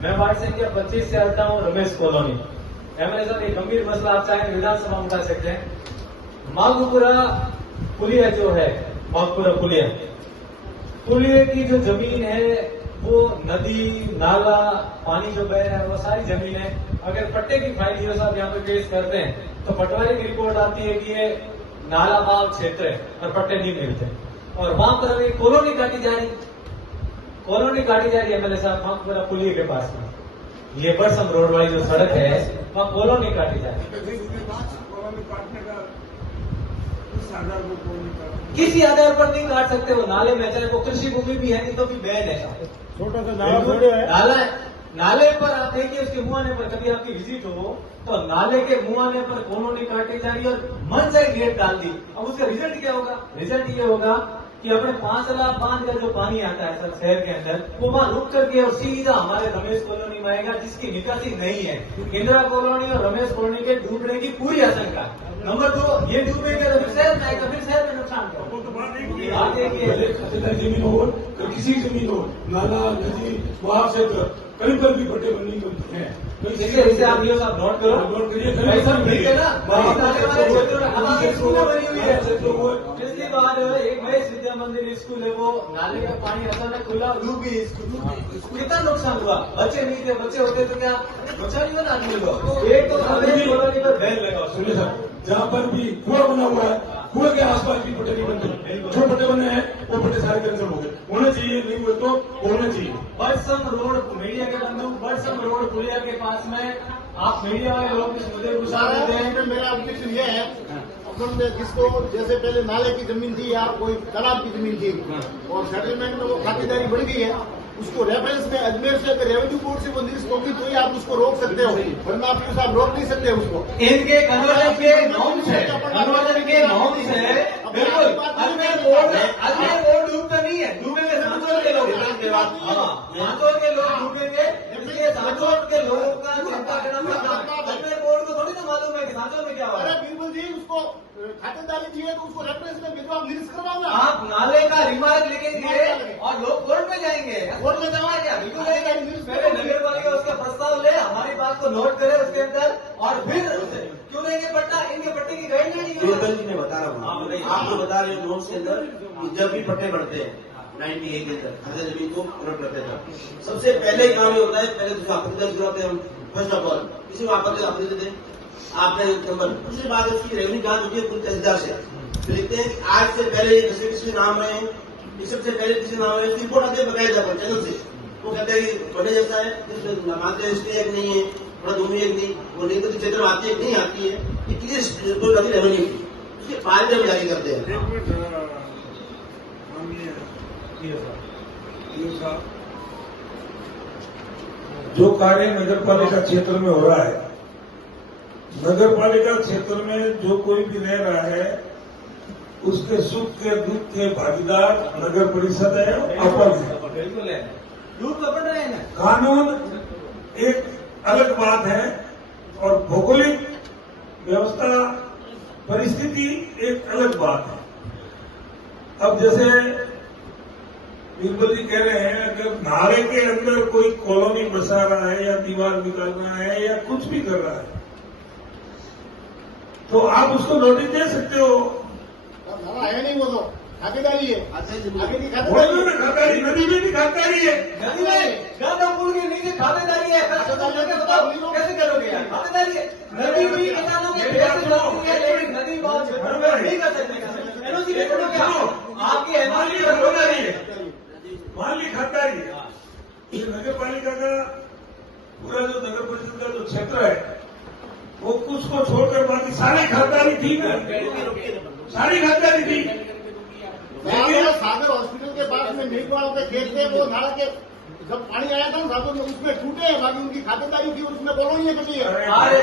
मैं वार्ड संख्या 25 से आता हूँ, रमेश कॉलोनी। एमएलए साहब, एक गंभीर मसला आप चाहें विधानसभा में उठा सकते हैं। माघपुरा पुलिया जो है, माघपुरा पुलिया की जो जमीन है वो नदी नाला पानी जो बह रहा है वो सारी जमीन है। अगर पट्टे की फाइल हो साहब यहाँ पे पेश करते हैं तो पटवारी की रिपोर्ट आती है कि ये नाला बाग क्षेत्र है और पट्टे नहीं मिलते। और वहां पर अभी कॉलोनी काटी जा रही एमएलए साहब, माघपुरा पुलिया के पास में ये बरसम रोड वाली जो सड़क है वहाँ कॉलोनी काटी जा रही है। किसी आधार पर नहीं काट सकते वो नाले में, चाहे वो कृषि भूमि भी है नहीं तो भी बैन है। छोटा सा नाला नाले पर आप देखिए, उसके मुहाने पर कभी आपकी विजिट हो तो नाले के मुहाने पर कॉलोनी काटी जा रही है और मन से गेट डाल दी। अब उसका रिजल्ट क्या होगा? रिजल्ट ये होगा कि अपने 5 लाख बांध का जो पानी आता है सर शहर के अंदर, वो वहां रुक करके और सीधा हमारे रमेश कॉलोनी में आएगा, जिसकी निकासी नहीं है। इंदिरा कॉलोनी और रमेश कॉलोनी के डूबने की पूरी आशंका। नंबर 2, ये डूबेगा तो फिर शहर में आएगा, फिर शहर में नुकसान होगा। आगे जमीन हो किसी जमीन हो, नाला नदी वहां क्षेत्र कहीं पर भी पट्टे बनने को हैं। इसे आप ये सब नोट करो, नोट करिए। ऐसा नहीं है ना, स्कूलें बनी हुई है। पिछली बार एक महेश विद्या मंदिर स्कूल है, वो नाले का पानी अचानक खुला, डूब गई स्कूल। कितना नुकसान हुआ? बच्चे नहीं थे, बच्चे होते तो क्या नुकसान ही होना आदमी को। एक तो रमेश कॉलोनी पर बैन लगा। सुनिए सर, जहाँ पर भी कुआं बना हुआ है, कुएं के आसपास भी पट्टे नहीं बनते। जो पट्टे बने हैं वो पट्टे सारे कैंसिल हो गए। होने चाहिए, नहीं हुए तो होना चाहिए। बरसम रोड मीडिया के बंधु, बरसम रोड पुलिया के पास में आप मीडिया वाले लोग इस मुद्दे को उछाल देते हैं। मेरा ऑब्जेक्शन ये है, अपन जिसको जैसे पहले नाले की जमीन थी या कोई तालाब की जमीन थी और सेटलमेंट में वो खातेदारी बढ़ गई है, उसको रेफरेंस में अजमेर से अगर रेवेन्यू कोर्ट से वो निरस्त होगी तो ही आप उसको रोक सकते हो, वरना आप साहब रोक नहीं सकते उसको। इनके कन्वर्जन के नॉर्म्स है, कन्वर्जन के नॉर्म्स है। बिल्कुल, अजमेर रोड डूबता नहीं है, डूबेंगे सांचौर के लोग। सांचौर के लोग डूबेंगे, इसलिए सांचौर के लोगों का चिंता करना पड़ता है। अजमेर बोर्ड को थोड़ी ना मालूम है कि सांचौर में क्या हो रहा है। बिल्कुल जी, उसको खातेदारी चाहिए तो उसको रेफरेंस में भिजवा, निरस्त करवाऊंगा। आप नाले का रिमार्क लिखेंगे और लोग कोर्ट में जाएंगे। कोर्ट में जमा क्या? बिल्कुल जाएंगे। पहले नगर पालिका उसका प्रस्ताव ले, हमारी बात को नोट करे उसके अंदर, और फिर क्यों देंगे पट्टा? इनके पट्टे की गाइडलाइन नहीं बिल्कुल जी, मैं बता रहा हूँ, आप जो बता रहे हो नोट्स के अंदर जब भी पट्टे बढ़ते हैं 98 के अंदर खाते जमीन को उलट करते थे, सबसे पहले काम ये होता है, पहले तो आपत्ति दर्ज कराते हैं हम। फर्स्ट ऑफ ऑल किसी को आपत्ति देते हैं, आपने नंबर, दूसरी बात उसकी रेवेन्यू जांच होती है पूरी तहसीलदार से। तो लिखते हैं कि आज से पहले ये किसी नाम रहे, सबसे पहले किसी नाम रहे, रिपोर्ट आते हैं बकायदा चैनल से। वो कहते हैं कि बड़े जैसा है, मानते हैं हिस्ट्री एक नहीं है, थोड़ा भूमि एक नहीं, वो नहीं तो क्षेत्र आती है नहीं आती है, ये रिपोर्ट आती रेवेन्यू की, उसके फाइल जब जारी करते हैं। जो कार्य नगर पालिका क्षेत्र में हो रहा है, नगर पालिका क्षेत्र में जो कोई भी रह रहा है उसके सुख के दुख के भागीदार नगर परिषद है, अपन है। बिल्कुल है, दूर तो पड़ रहे हैं। कानून एक अलग बात है और भौगोलिक व्यवस्था परिस्थिति एक अलग बात है। अब जैसे बीरबल जी कह रहे हैं, अगर नाले के अंदर कोई कॉलोनी बसा रहा है या दीवार निकाल रहा है या कुछ भी कर रहा है तो आप उसको नोटिस दे सकते हो। नाला है नहीं, वो तो खातेदारी है। खातेदारी नदी में भी खातेदारी है। नदी में ज्यादा पुल के नीचे खातेदारी है। कैसे करोगे? खातेदारी है। नदी भी किसानों के पैसे लगती है, लेकिन नदी बहुत नहीं कर सकते। एनओसी ले लो क्या? आपकी एनओसी खातेदारी है, मान ली खातेदारी है। ये नगर पालिका का पूरा जो नगर परिषद का जो क्षेत्र है वो कुछ को छोड़कर बाकी सारी खातेदारी थी ना, सारी खातेदारी थी। सागर हॉस्पिटल के पास में नीलवाड़ों के खेत थे, वो नाला के जब पानी आया था ना सागर में, उसमें टूटे हैं, बाकी उनकी खातेदारी थी, उसमें कॉलोनियां कटी है। अरे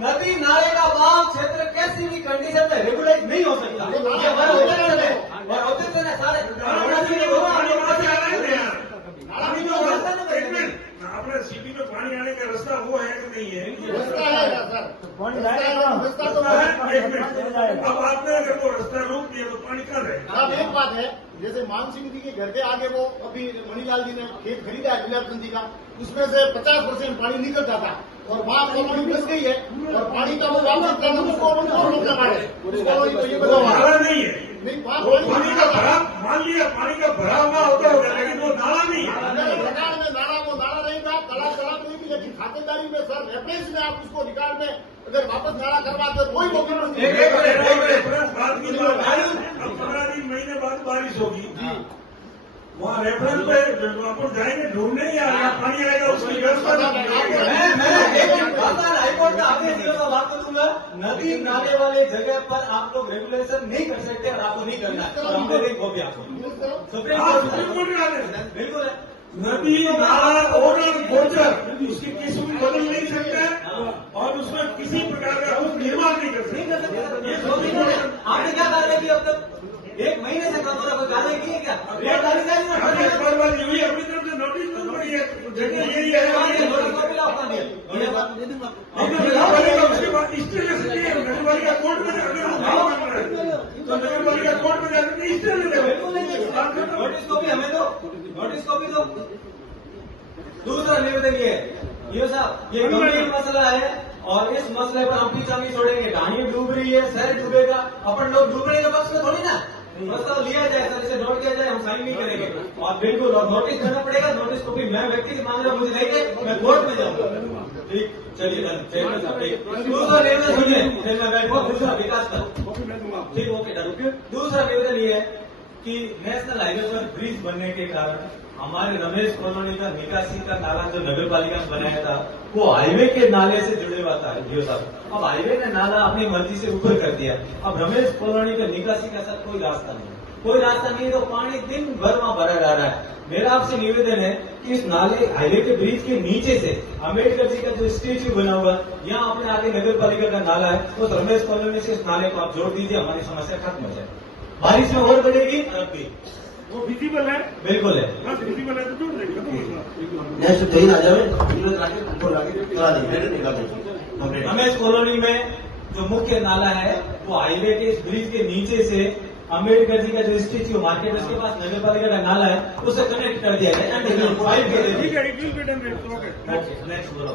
नदी नाले का बाग क्षेत्र किसी भी कंडीशन में रेगुलेट नहीं हो सकता। होते थे ना सारे अपने सिटी में पानी आने का रास्ता रास्ता वो है कि नहीं है? रास्ता है ना सर, रास्ता तो एक मिनट, अब आपने अगर वो रास्ता रोक दिया तो पानी कहाँ रहेगा? अब एक बात है, जैसे मान सिंह जी के घर के आगे वो अभी मणिलाल जी ने खेत खरीदा है गुलाब चंद जी का, उसमें से 50% पानी निकलता था और वहाँ कॉलोनी बच गई है और पानी का वो वापस करना उसको उनको रोकना पड़े। उस कॉलोनी को ये वो बताओ नाला नहीं है, नहीं, वहाँ वो पानी का भराव, मान लिया पानी का भराव हुआ होता होगा, लेकिन वो नाला नहीं है। सरकार में नाला वो नाला रहेगा, तालाब तालाब रहेगी, लेकिन खातेदारी में सर रेफरेंस में आप उसको रिकॉर्ड में अगर वापस नाला करवाते हो कोई डॉक्यूमेंट नहीं। रेफरेंस बाद की बात है, अब 15 दिन महीने बाद बारिश होगी, वहाँ रेफरेंस पे अपन जाएंगे ढूंढने या पानी आएगा उसकी व्यवस्था हाईकोर्ट का आदेश दिया तो बात करूंगा, नदी नाले वाले जगह पर आप लोग रेगुलेशन नहीं कर सकते और आपको नहीं करना है, और हमने देखो भी आपको सुप्रीम कोर्ट बिल्कुल है। नदी नाला ओनर गोचर उसकी किस्म बदल नहीं सकते और उसमें किसी प्रकार का कुछ निर्माण नहीं कर सकते। आपने क्या कार्रवाई की अब तक? 1 महीने से काम हो रहा, कोई कार्रवाई की है क्या? रेट डाली अभी इस पर बात हुई, अपनी तरफ से नोटिस तो पड़ी है, जगह यही है। नोटिस कॉपी लाओ, कहाँ दिया? ये बात दे दूंगा। उसके बाद स्टे ले सकती है, नगर पालिका कोर्ट में तो नगर पालिका कोर्ट में जाकर स्टे ले बिल्कुल नहीं है। नोटिस कॉपी हमें दो, नोटिस कॉपी दो। दूसरा निवेदन ये है, ये साहब ये गंभीर मसला है और इस मसले पर हम पीछा नहीं छोड़ेंगे। ढाणी डूब रही है, शहर डूबेगा, अपन लोग डूबने के पक्ष में थोड़ी ना। मसला लिया जाए सर, इसे नोट किया जाए, हम साइन नहीं करेंगे और बिल्कुल और नोटिस देना पड़ेगा। नोटिस कॉपी मैं व्यक्तिगत मामला मुझे नहीं दे, मैं कोर्ट में जाऊंगा। ठीक, चलिए चेयरमैन साहब ठीक। दूसरा निवेदन सुनिए, चेयरमैन बैठो, दूसरा विकास कर ठीक, ओके डन। दूसरा निवेदन ये है कि नेशनल हाईवे पर ब्रिज बनने के कारण हमारे रमेश कॉलोनी का निकासी का नाला जो नगर पालिका ने बनाया था वो हाईवे के नाले से जुड़े हुआ था जियो साहब। अब हाईवे ने नाला अपनी मर्जी से ऊपर कर दिया, अब रमेश कॉलोनी का निकासी का साथ कोई रास्ता नहीं है, कोई रास्ता नहीं, तो पानी दिन भर वहां भरा जा रहा है। मेरा आपसे निवेदन है कि इस नाले हाईवे के ब्रिज के नीचे से अम्बेडकर जी का जो स्टेच्यू बना हुआ यहाँ अपने आगे नगर पालिका का नाला है, उस रमेश कॉलोनी से इस नाले को आप जोड़ दीजिए, हमारी समस्या खत्म हो जाए। बारिश में और बढ़ेगी तब भी वो विजिबल है, बिल्कुल है, बस विजिबल है तो जोड़ देंगे। नेक्स्ट कहीं आ जाए करा देंगे। रमेश कॉलोनी में जो मुख्य नाला है वो हाईवे के इस ब्रिज के नीचे से अम्बेडकर जी का जो स्टेच्यू मार्केट है उसके पास नगर पालिका का नाला है उसे कनेक्ट कर दिया गया। ठीक है, it will be done. Next बोलो।